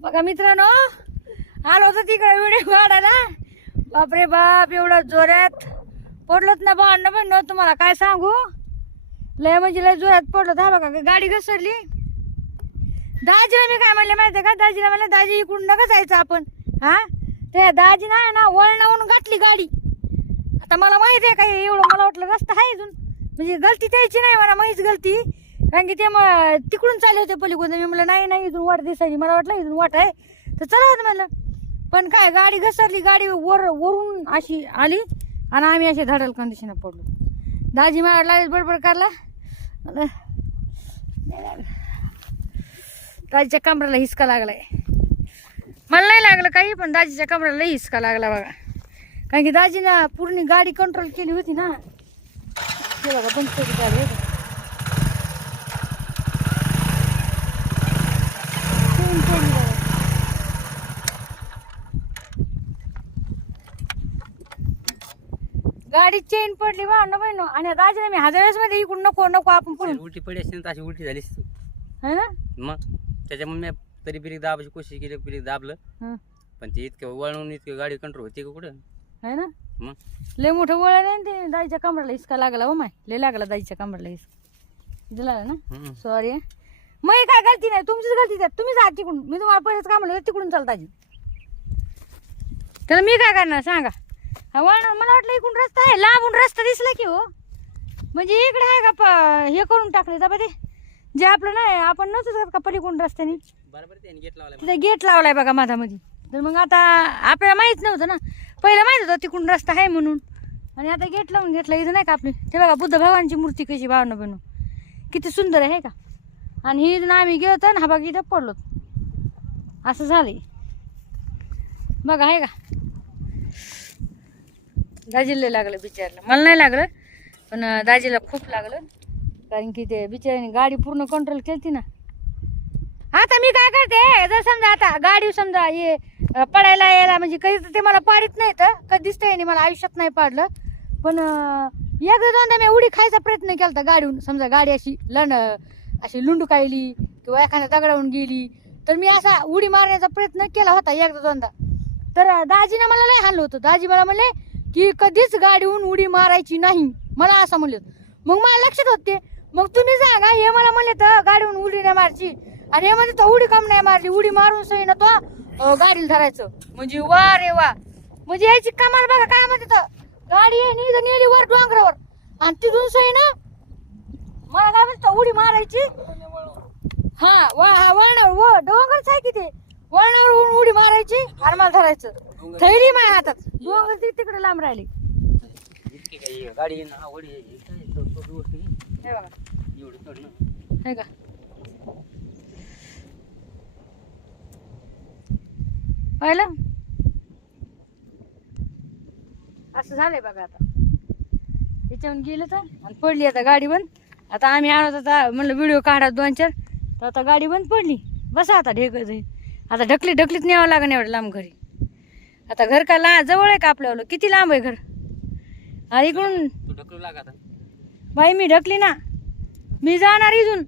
बघा मित्रांनो आलो होतो तिकडे व्हिडिओ काढायला. बापरे बाप एवढं जोरात पडलोत ना भांडणं पण तुम्हाला काय सांगू? लय म्हणजे लय जोरात पडलो हा बघा गाडी घसरली. दाजीला मी काय म्हणले माहिती का? दाजीला म्हणलं दाजी इकडून नका जायचं आपण. हा? ते दाजी ना ना वळणावून गाठली गाडी. आता मला माहिती आहे का हे एवढं मला वाटलं रस्ता आहे अजून. म्हणजे गलती त्याची नाही मला माहीच गलती. कारण की ते मग तिकडून चालले होते पलीकडून. मी म्हणलं नाही नाही इथून वाट दिसायची. मला वाटलं इथून वाट आहे. तर चला होत म्हणलं. पण काय गाडी घसरली. गाडी वर वरून अशी आली आणि आम्ही असे धडल कंडिशन पडलो. दाजी मला लागेल बडबड काढला नाही दाजीच्या कमराला हिसका लागलाय. मला नाही लागलं काही पण दाजीच्या कमराला हिसका लागला बघा. कारण की दाजीनं पूर्ण गाडी कंट्रोल केली होती ना. हे बघा बंद केली गाडी हे बघा. चेन पडली बघा. गाडी चेन पडली बा न बहिण आणि दाजीला मी हजार वेळेस मध्ये इकडून नको नको आपण पुढून. उलटी पडली असते ना अशी उलटी झाली असती. है? ना मग त्याच्यामुळे मी तरी बिरी दाबायची कोशिश केली बिरी दाबलं. हं. पण ते इतकं वळून इतकं गाडी कंट्रोल होती का कुठं? है ना? मग? लय मोठं वळ आहे ना ते. दाईच्या कमराला हिसका लागला हो माय. लय लागला दाईच्या कमराला हिसका. दिला ना? हम्म. सॉरी मग काय गलती नाही तुमचीच गलती त्यात. तुम्ही जा तिकडून. मी तुम्हाला पहिलेच काय म्हणलं तिकडून चालता दाजी तर मी काय करणार सांगा. वळण मला वाटलं इकडून रस्ता आहे. लांबून रस्ता दिसला की हो. म्हणजे इकडे आहे का हे करून टाकले का ते? जे आपलं नाही आपण नव्हतंच करत का पलीकडून रस्त्याने? तिथे गेट लावलाय बघा माझ्यामध्ये तर मग आता आपल्याला माहीत नव्हतं ना. पहिलं माहीत होतं तिकडून रस्ता आहे म्हणून. आणि आता गेट लावून घेतला इथं नाही का आपली? ते बघा बुद्ध भगवानची मूर्ती कशी भावना बनू. किती सुंदर आहे का? आणि ही इथून आम्ही गेलो तर हा बघा इथं पडलो असं झालंय. बघा आहे का? दाजीला लागलं बिचारला. मला नाही लागलं पण दाजीला खूप लागलं. कारण की ते बिचाराने गाडी पूर्ण कंट्रोल केली ना. आता मी काय करते जर समजा आता गाडी समजा ये पडायला यायला म्हणजे कधी तर ते मला पाडत नाही तर कधी दिसतंय नाही मला आयुष्यात नाही पाडलं. पण एकदा दोनदा मी उडी खायचा प्रयत्न केला गाडीहून. समजा गाडी अशी लंड अशी लुंडुकायली किंवा एखाद्या दगडावून गेली. तर मी असा उडी मारण्याचा प्रयत्न केला होता एकदा दोनदा. तर दाजीनं मला लय हाणलं होतं. दाजी मला म्हणले की कधीच गाडीहून उडी मारायची नाही. मला असं म्हणले. मग मला लक्षात होते मग तुम्ही सांगा हे मला म्हणले तर गाडीहून उडी नाही मारची. आणि हे म्हणजे तर उडी कम नाही मारली. उडी मारून सही ना तो गाडीला धरायचं. म्हणजे वा रे वा. म्हणजे याची कमाल बघा काय म्हणते तर. गाडी आहे नी नेली वर डोंगरावर. आणि तिथून सही ना मला काय म्हणते उडी मारायची. हा वा हा वळणावर. व डोंगरच आहे की ते. वळणावर उडी मारायची आणि मला धरायचं. थैली माझ्या हातात. डोंगर ती तिकडे लांब राहिली. इतकी काही गाडी ना वडी आहे. हे काय तो- तो दिवस नाही. हे बघा. एवढं चढणं हे का? पाहिलं? असं झालंय बघा आता. याच्यावरून गेलं तर आणि पडली आता गाडी बंद. आता आम्ही आणत आता म्हणलं व्हिडिओ काढा दोन चार. तर आता गाडी बंद पडली. बसा आता ढेक आता ढकलीत ढकलीत न्यावं लागेल एवढं लांब घरी. आता घर का ला जवळ आहे का आपल्याला किती लांब आहे घर? आणि इकडून ढकलू लागा आता. बाई मी ढकली ना. मी जाणार इथून.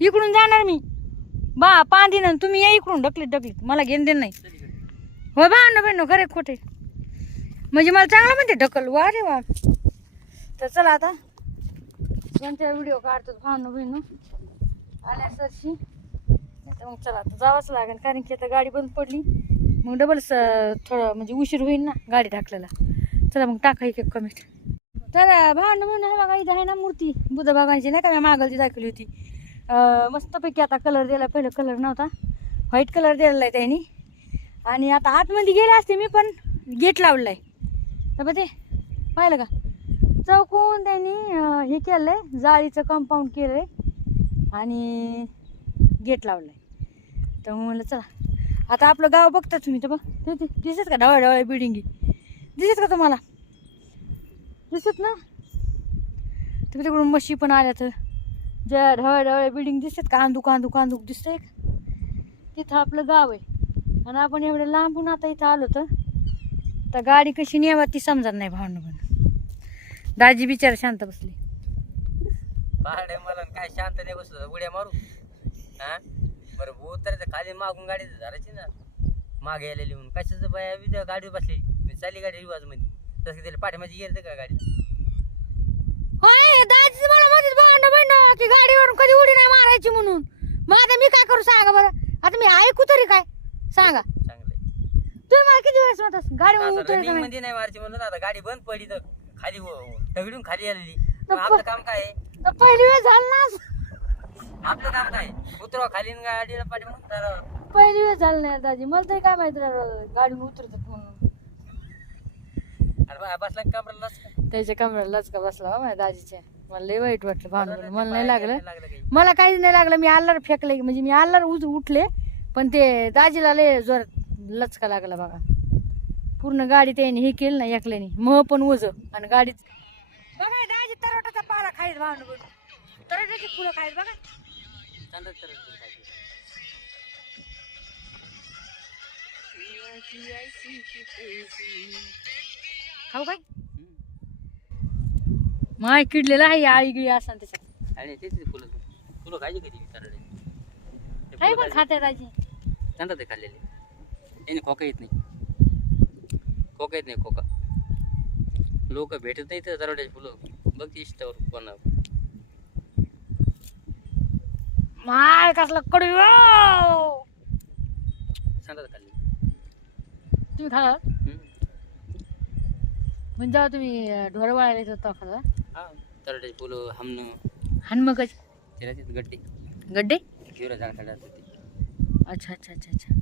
इकडून जाणार मी. बा पांदी तुम्ही या इकडून. ढकलीत ढकलीत. मला घेऊन देण नाही. हो बा ना बहिण खरे खोटे. म्हणजे मला चांगलं म्हणते ढकल. वा रे वा. तर चला आता. कोणत्या व्हिडिओ काढतो भावनो बहिण? आल्या सरशी नाहीतर मग चला आता जावंच लागेल कारण की आता गाडी बंद पडली. मग डबल थोडं म्हणजे उशीर होईल ना गाडी टाकलेला. चला मग टाका एक कमेंट तर भांड म्हणून आहे बघा इथे आहे ना मूर्ती. बुद्ध भगवानची नाही का मी मागलची दाखवली होती. मस्तपैकी आता कलर दिला. पहिलं कलर नव्हता. व्हाईट कलर दिलेला आहे त्यांनी. आणि आता आतमध्ये गेले असते मी पण गेट लावलं आहे तर बघ ते पाहिलं का? चौकून त्यांनी हे केलं आहे जाळीचं कंपाऊंड केलं आहे आणि गेट लावलं आहे तर मग म्हणलं चला आता आपलं गाव बघता तुम्ही तर बघ. दिसत का ढवळ ढवळ बिल्डिंगी दिसत का तुम्हाला? दिसत ना? तुम्ही तिकडून म्हशी पण आल्या तर ज्या ढवळ ढवळ बिल्डिंग दिसत का? अंदूक कांदू अंदूक दिसतंय का? तिथं आपलं गाव आहे. आणि आपण एवढं लांबून आता इथं आलो तर? तर गाडी कशी न्यावा ती समजत नाही भावनं पण. दाजी बिचार शांत बसली. पहाडे मला काय शांत नाही बसलो उड्या मारू. हा? बरं ते खाली मागून गाडी धरायची ना. मागे यायला लिहून कशाचं बाया त्या गाडीवर बसली मी चालली गाडी रिवाजमध्ये तसं त्याला पाठीमाची गेलं का गाडी होय दाजी मला मध्येच भांडण भांडण की गाडीवरून कधी उडी नाही मारायची म्हणून. मग आता मी काय करू सांगा बरं? आता मी ऐकू तरी काय? सांगा. चांगलं तुम्ही मला किती वेळेस म्हणतास गाडीवरून उतरायचं रनिंग नाही. मध्ये नाही मारची म्हणून आता गाडी बंद पडली तर खाली हो- हो, दगडून खाली आलेली. मग आपलं काम काय आहे? तर पहिली वेळ झालं ना आपलं काम काय? उतरवा खाली आणि गाडीला पाठी म्हणून धरावं. पहिली वेळ झालं नाही दाजी. मला तरी काय माहिती राहिलं गाडीवर उतरतात म्हणून अरे बा- बसला का कमरेला लचका? त्याच्या कमरेला लचका बसला हो माझ्या दाजीच्या? मला लय वाईट वाटलं बरं, मला नाही लागलं. काही. मला काहीच नाही लागलं. मी आल्लार फेकले. म्हणजे मी आल्लार उठ उठले. पण ते दाजीला लय जोर लचका लागला बघा. पूर्ण गाडी त्याने हे केलं ना एकल्याने. मग पण वज आणि गाडीत बघा दाजी तरोटाचा पाला खाईत भांडण तरोटाची फुलं खाईत बघा. खाऊ काय. माय किडलेला आहे आळी गिळी असं त्याच्यात. आणि तेच फुलं फुलं खायची कधी विचारले काही पण खाते दाजी. चांगलं ते खाल्लेले. त्याने खोका येत नाही. खोका येत नाही खोका. लोक भेटत नाही तर दरवाड्याचे फुलं. बघ ती इष्टावर कोणा माय कसला कडू चांगलं खाल्ले. तुम्ही खाला हम्म. म्हणजे जेव्हा तुम्ही ढोर वाळायला येत होता खाला हा दरवाड्याचे फुलं हमनं ते राहतात गड्डे. गड्डे? हिवऱ्या झाड राहतात ते अच्छा अच्छा अच्छा अच्छा.